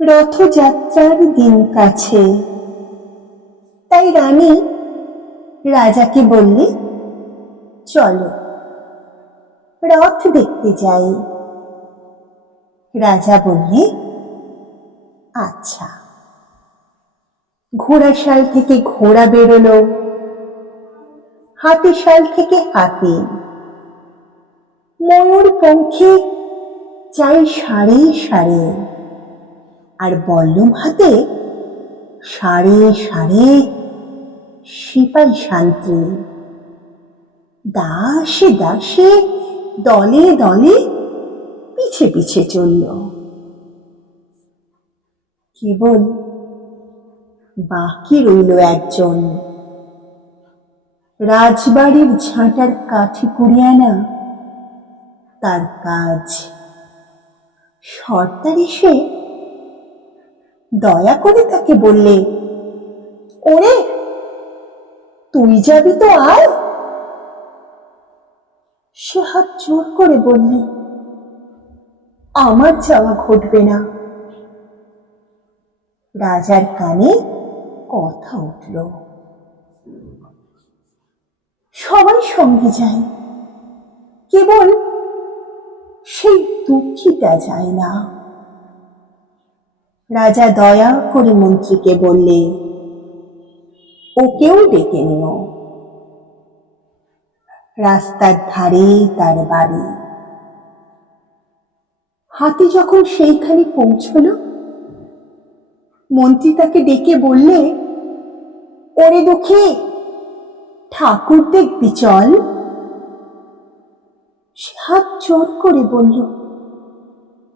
রথযাত্রার দিন কাছে, তাই রানী রাজাকে বললে, চলো রথ দেখতে যাই। রাজা বললে, আচ্ছা। ঘোড়াশাল থেকে ঘোড়া বেরোলো, হাতিশাল থেকে হাতি, ময়ূর পঙ্খী চাই সারি সারি, আর বল্লম হাতে সারি সারি সিপাই শান্তি। দাসে দাসে দলে দলে পিছে পিছে চলল। কেবল বাকি রইল একজন, রাজবাড়ির ঝাঁটার কাঠি কুড়িয়ে আনা তার কাজ। সর্দার এসে দয়া করে তাকে বললে, ওরে তুই যাবি তো আয়। সে হাত জোর করে বললে, আমার যাওয়া ঘটবে না। রাজার কানে কথা উঠল, সবাই সঙ্গে যায়, কেবল সেই দুঃখীটা যায় না। রাজা দয়া করে মন্ত্রীকে বললে, ওকেও ডেকে নিও। রাস্তার ধারে তার বাড়ি। হাতি যখন সেইখানে পৌঁছল, মন্ত্রী তাকে ডেকে বললে, ওরে দুঃখী, ঠাকুর দেখবি চল। সে হাত জোর করে বলল,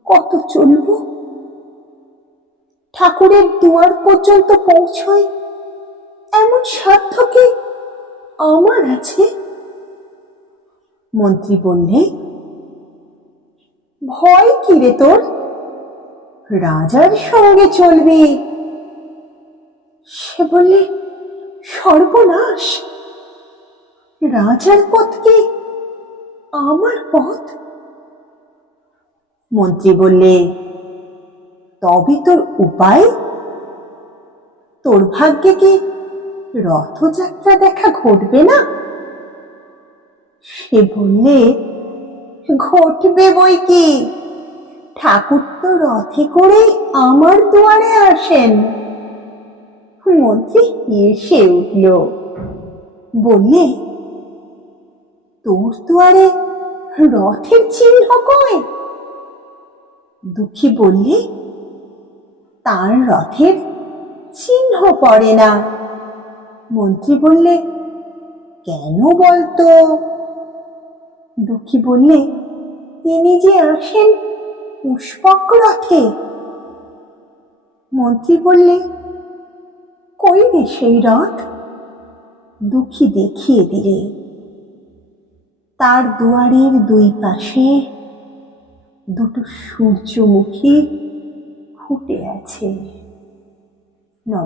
কত চলব? ঠাকুরের দুয়ার পর্যন্ত পৌঁছয় এমন সাধ্য কি আমার আছে? মন্ত্রী বললে, ভয় কি রে তোর? রাজার সঙ্গে চলবি। সে বললে, সর্বনাশ, রাজার পথ কি আমার পথ? মন্ত্রী বললে, তবে তোর উপায়? তোর ভাগ্যে কি রথযাত্রা দেখা ঘটবে না? সে বললে, ঘটবে বই কি, ঠাকুর তো রথে করে আমার দুয়ারে আসেন। মন্ত্রী হেসে উঠল, বললে, তোর দুয়ারে রথের চিহ্ন কই? দুঃখী বললে, তার রথের চিহ্ন পড়ে না। মন্ত্রী বললে, কেন বলতো? দুঃখী বললে, তিনি যে আসেন পুষ্পক রথে। মন্ত্রী বললে, কই রে সেই রথ? দুঃখী দেখিয়ে দিলে, তার দুয়ারের দুই পাশে দুটো সূর্যমুখী ফুটে আছে। নমস্কার।